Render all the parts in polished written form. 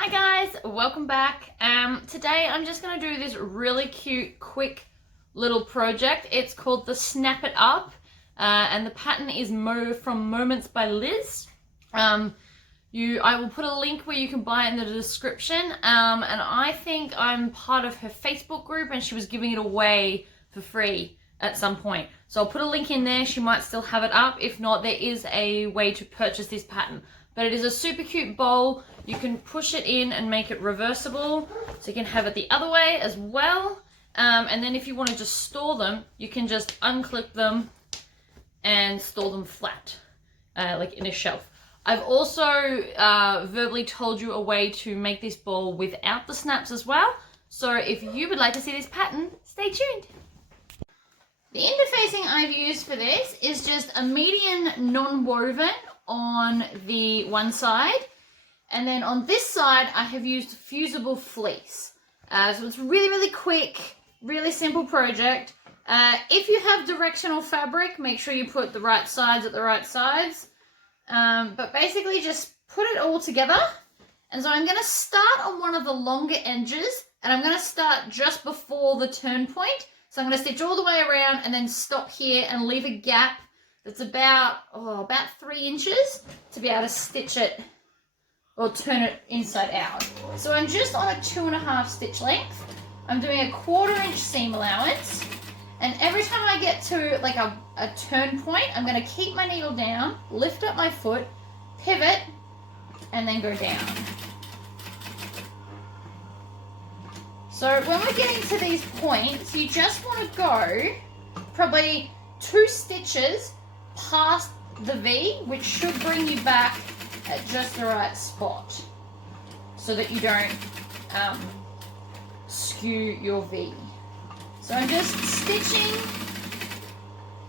Hi guys, welcome back. Today I'm just going to do this really cute, quick little project. It's called the Snap It Up, and the pattern is from Moments by Liz. I will put a link where you can buy it in the description, and I think I'm part of her Facebook group and she was giving it away for free at some point. So I'll put a link in there. She might still have it up. If not, there is a way to purchase this pattern. But it is a super cute bowl. You can push it in and make it reversible, so you can have it the other way as well. And then if you want to just store them, you can just unclip them and store them flat, like in a shelf. I've also verbally told you a way to make this bowl without the snaps as well. So if you would like to see this pattern, stay tuned. The interfacing I've used for this is just a median non-woven on the one side, and then on this side I have used fusible fleece. So it's really quick, really simple project. If you have directional fabric, make sure you put the right sides at the right sides. But basically just put it all together. And so I'm going to start on one of the longer edges, and I'm going to start just before the turn point. So I'm going to stitch all the way around and then stop here and leave a gap that's about 3 inches to be able to stitch it or turn it inside out. So I'm just on a 2.5 stitch length. I'm doing a 1/4 inch seam allowance, and every time I get to like a turn point, I'm going to keep my needle down, lift up my foot, pivot, and then go down. So when we're getting to these points, you just want to go probably 2 stitches past the V, which should bring you back at just the right spot so that you don't skew your V. So I'm just stitching,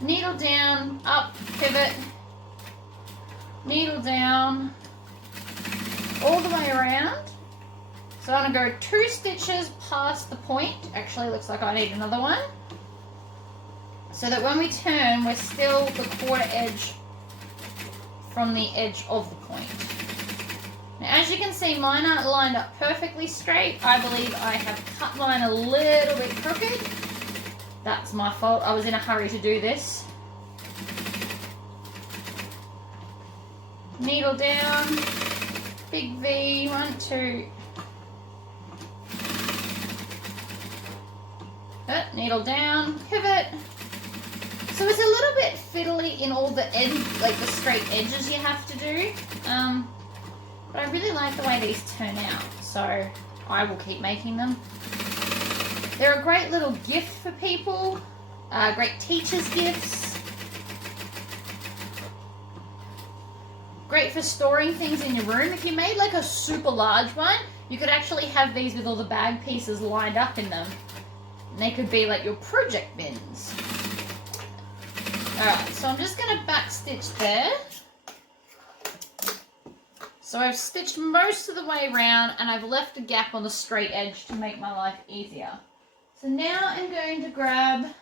needle down, up, pivot, needle down, all the way around. So I'm going to go 2 stitches past the point. Actually, looks like I need another one. So that when we turn, we're still the 1/4 edge from the edge of the point. Now, as you can see, mine aren't lined up perfectly straight. I believe I have cut mine a little bit crooked. That's my fault. I was in a hurry to do this. Needle down, big V, 1, 2. Needle down, pivot. So it's a little bit fiddly in all the like the straight edges you have to do. But I really like the way these turn out, so I will keep making them. They're a great little gift for people, great teacher's gifts. Great for storing things in your room. If you made like a super large one, you could actually have these with all the bag pieces lined up in them. And they could be like your project bins. Alright, so I'm just going to back stitch there. So I've stitched most of the way around and I've left a gap on the straight edge to make my life easier. So now I'm going to grab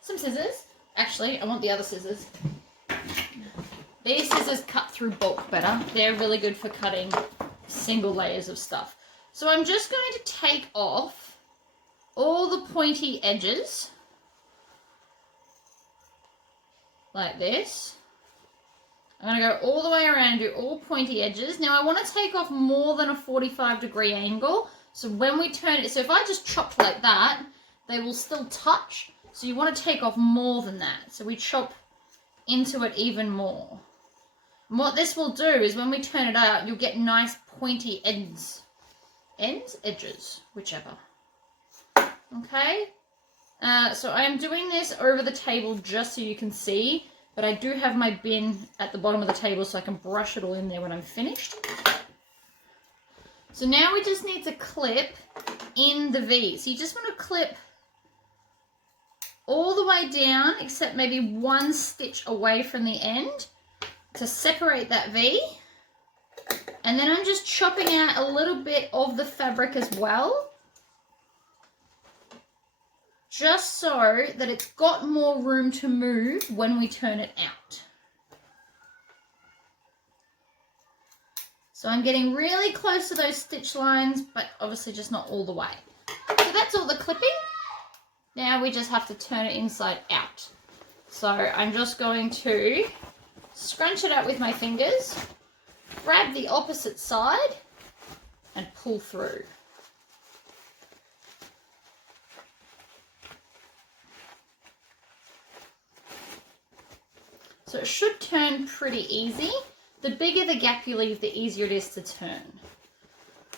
some scissors. Actually, I want the other scissors. These scissors cut through bulk better. They're really good for cutting single layers of stuff. So I'm just going to take off all the pointy edges like this. I'm going to go all the way around and do all pointy edges. Now I want to take off more than a 45-degree angle. So when we turn it, so if I just chopped like that, they will still touch. So you want to take off more than that. So we chop into it even more. And what this will do is when we turn it out, you'll get nice pointy ends. Edges, whichever. Okay, so I am doing this over the table just so you can see, but I do have my bin at the bottom of the table so I can brush it all in there when I'm finished. So now we just need to clip in the V. So you just want to clip all the way down except maybe 1 stitch away from the end to separate that V. And then I'm just chopping out a little bit of the fabric as well, just so that it's got more room to move when we turn it out. So I'm getting really close to those stitch lines, but obviously just not all the way. So that's all the clipping. Now we just have to turn it inside out. So I'm just going to scrunch it up with my fingers, grab the opposite side, and pull through. So it should turn pretty easy. The bigger the gap you leave, the easier it is to turn.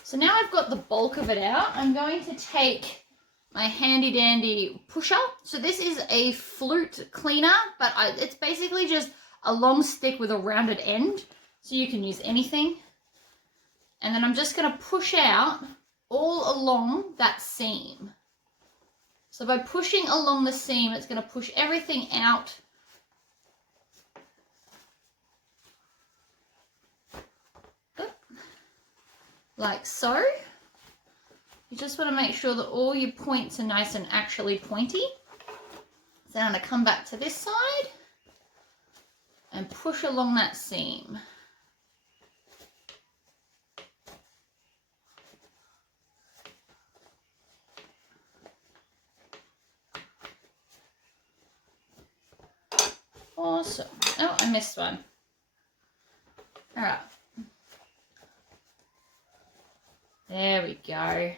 So now I've got the bulk of it out, I'm going to take my handy dandy pusher. So this is a flute cleaner, but it's basically just a long stick with a rounded end. So you can use anything. And then I'm just going to push out all along that seam. So by pushing along the seam, it's going to push everything out. Like so. You just want to make sure that all your points are nice and actually pointy. So I'm going to come back to this side and push along that seam. Awesome. Oh, I missed one. All right. There we go.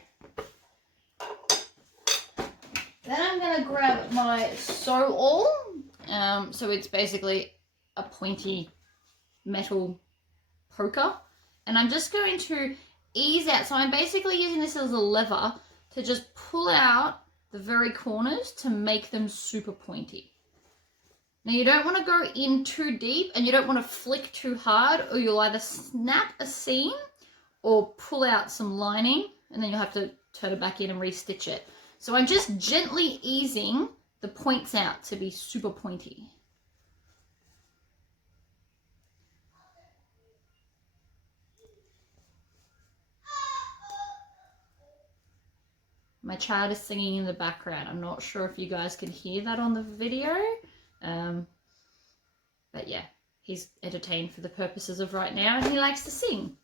Then I'm going to grab my sew awl. So it's basically a pointy metal poker. And I'm just going to ease out. So I'm basically using this as a lever to just pull out the very corners to make them super pointy. Now you don't want to go in too deep and you don't want to flick too hard, or you'll either snap a seam or pull out some lining, and then you'll have to turn it back in and restitch it. So I'm just gently easing the points out to be super pointy. My child is singing in the background. I'm not sure if you guys can hear that on the video. But yeah, he's entertained for the purposes of right now, and he likes to sing.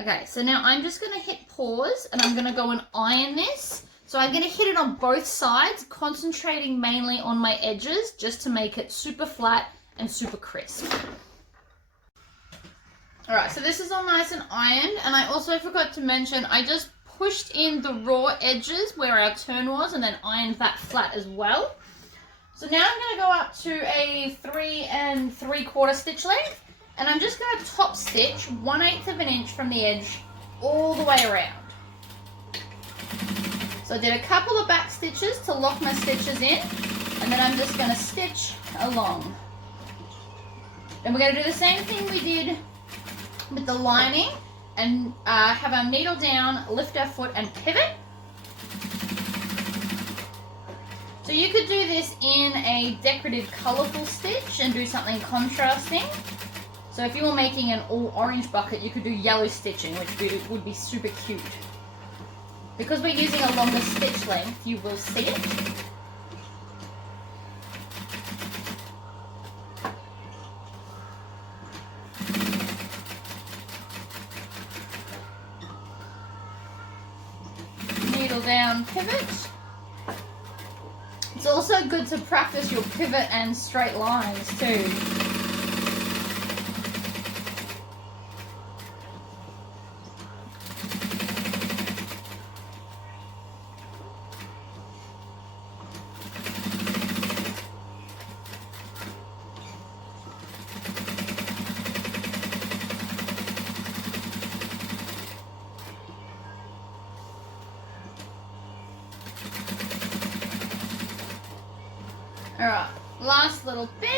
Okay, so now I'm just going to hit pause and I'm going to go and iron this. So I'm going to hit it on both sides, concentrating mainly on my edges just to make it super flat and super crisp. All right, so this is all nice and ironed, and I also forgot to mention I just pushed in the raw edges where our turn was and then ironed that flat as well. So now I'm going to go up to a 3 3/4 stitch length. And I'm just going to top stitch 1/8 of an inch from the edge all the way around. So I did a couple of back stitches to lock my stitches in, and then I'm just going to stitch along. Then we're going to do the same thing we did with the lining, and have our needle down, lift our foot and pivot. So you could do this in a decorative colourful stitch and do something contrasting. So if you were making an all orange bucket, you could do yellow stitching, which would be super cute. Because we're using a longer stitch length, you will see it. Needle down, pivot. It's also good to practice your pivot and straight lines too. All right, last little bit.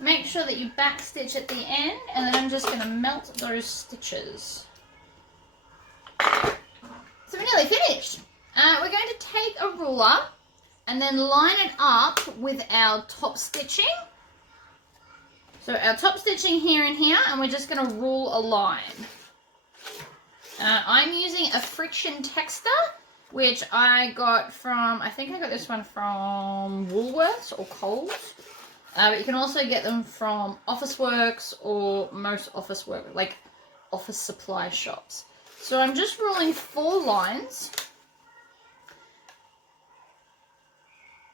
Make sure that you back stitch at the end, and then I'm just going to melt those stitches. So we're nearly finished. We're going to take a ruler and then line it up with our top stitching. So our top stitching here and here, and we're just going to rule a line. I'm using a friction texter. which I got from, I think I got this one from Woolworths or Coles. But you can also get them from Officeworks or most office supply shops. So I'm just ruling 4 lines.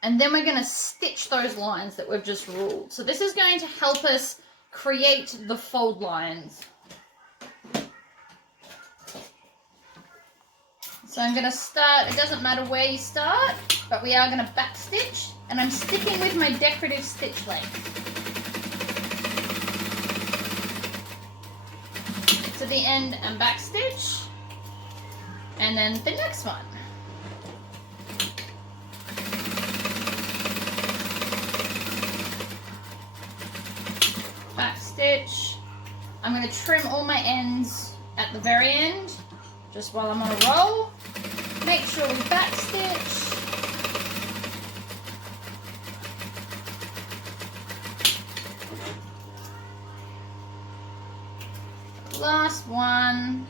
And then we're going to stitch those lines that we've just ruled. So this is going to help us create the fold lines. So I'm going to start, it doesn't matter where you start, but we are going to back stitch, and I'm sticking with my decorative stitch length. To the end and back stitch, and then the next one. Back stitch. I'm going to trim all my ends at the very end, just while I'm on a roll. Make sure we back stitch. Last one.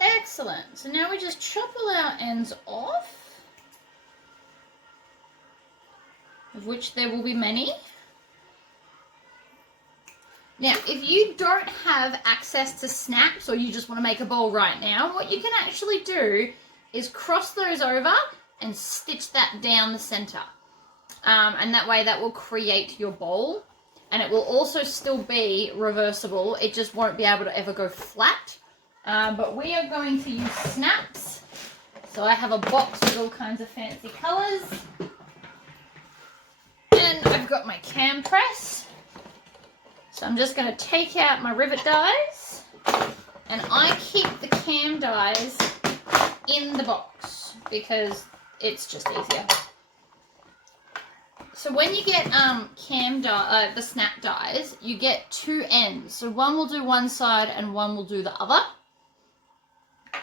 Excellent. So now we just chop all our ends off, of which there will be many. Now, if you don't have access to snaps or you just want to make a bowl right now, what you can actually do is cross those over and stitch that down the center. And that way that will create your bowl. And it will also still be reversible. It just won't be able to ever go flat. But we are going to use snaps. So I have a box with all kinds of fancy colors. And I've got my cam press. So I'm just going to take out my rivet dies. And I keep the cam dies in the box because it's just easier. So when you get the snap dies, you get 2 ends. So one will do one side and one will do the other.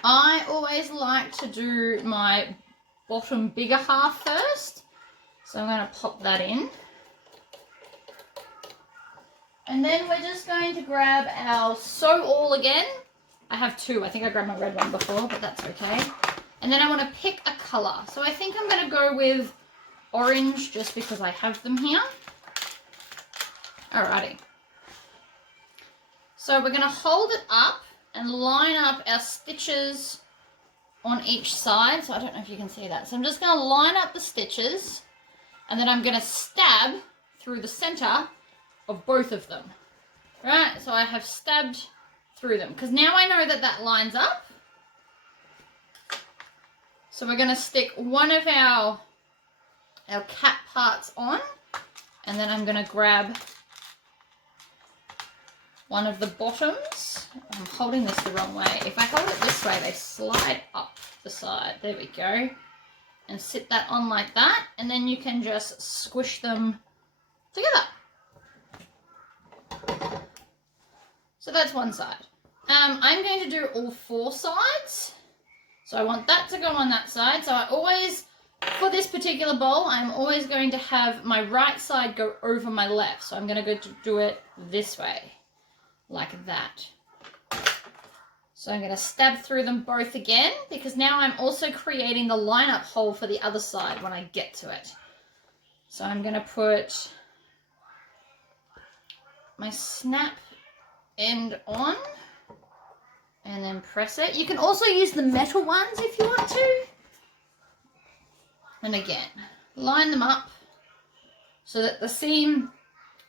I always like to do my bottom bigger half first. So I'm going to pop that in. And then we're just going to grab our sew all again. I have 2. I think I grabbed my red one before, but that's okay. And then I want to pick a colour. So I think I'm going to go with orange just because I have them here. Alrighty. So we're going to hold it up and line up our stitches on each side. So I don't know if you can see that. So I'm just going to line up the stitches and then I'm going to stab through the center of both of them. Right, so I have stabbed through them because now I know that that lines up. So we're going to stick one of our cap parts on, and then I'm going to grab one of the bottoms. I'm holding this the wrong way. If I hold it this way, they slide up the side. There we go. And sit that on like that, and then you can just squish them together. So that's one side. I'm going to do all 4 sides. So I want that to go on that side. So I always, for this particular bowl, I'm always going to have my right side go over my left. So I'm going to go to do it this way, like that. So I'm going to stab through them both again, because now I'm also creating the line-up hole for the other side when I get to it. So I'm going to put my snap end on and then press it. You can also use the metal ones if you want to. And again, line them up so that the seam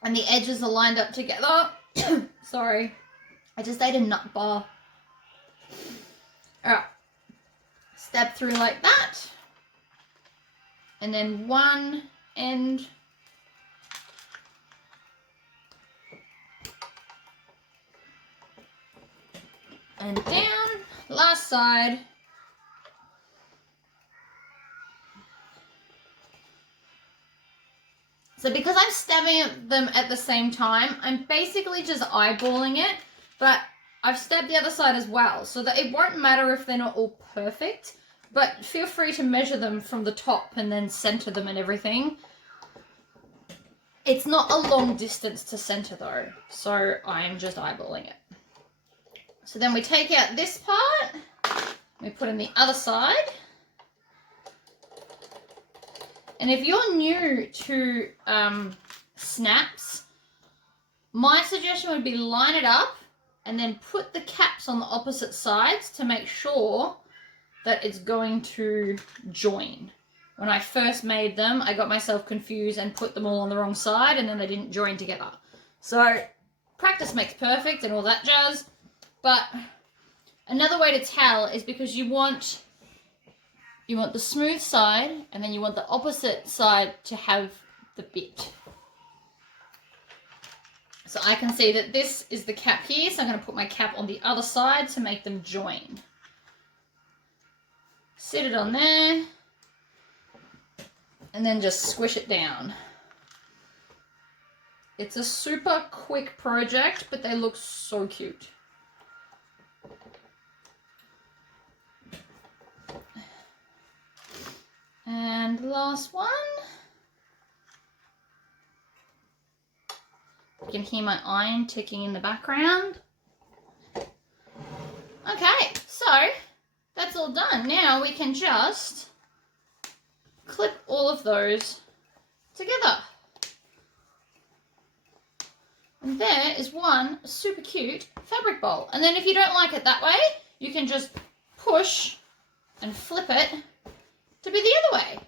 and the edges are lined up together. Sorry, I just ate a nut bar. Alright, stab through like that. And then one end and down, last side. So because I'm stabbing them at the same time, I'm basically just eyeballing it, but I've stabbed the other side as well, so that it won't matter if they're not all perfect, but feel free to measure them from the top and then center them and everything. It's not a long distance to center though, so I'm just eyeballing it. So then we take out this part, we put in the other side. And if you're new to snaps, my suggestion would be line it up and then put the caps on the opposite sides to make sure that it's going to join. When I first made them, I got myself confused and put them all on the wrong side, and then they didn't join together. So practice makes perfect and all that jazz. But another way to tell is because you want the smooth side, and then you want the opposite side to have the bit. So I can see that this is the cap here, so I'm going to put my cap on the other side to make them join. Sit it on there, and then just squish it down. It's a super quick project, but they look so cute. And the last one. You can hear my iron ticking in the background. Okay, so that's all done. Now we can just clip all of those together. And there is one super cute fabric bowl. And then if you don't like it that way, you can just push and flip it to be the other way.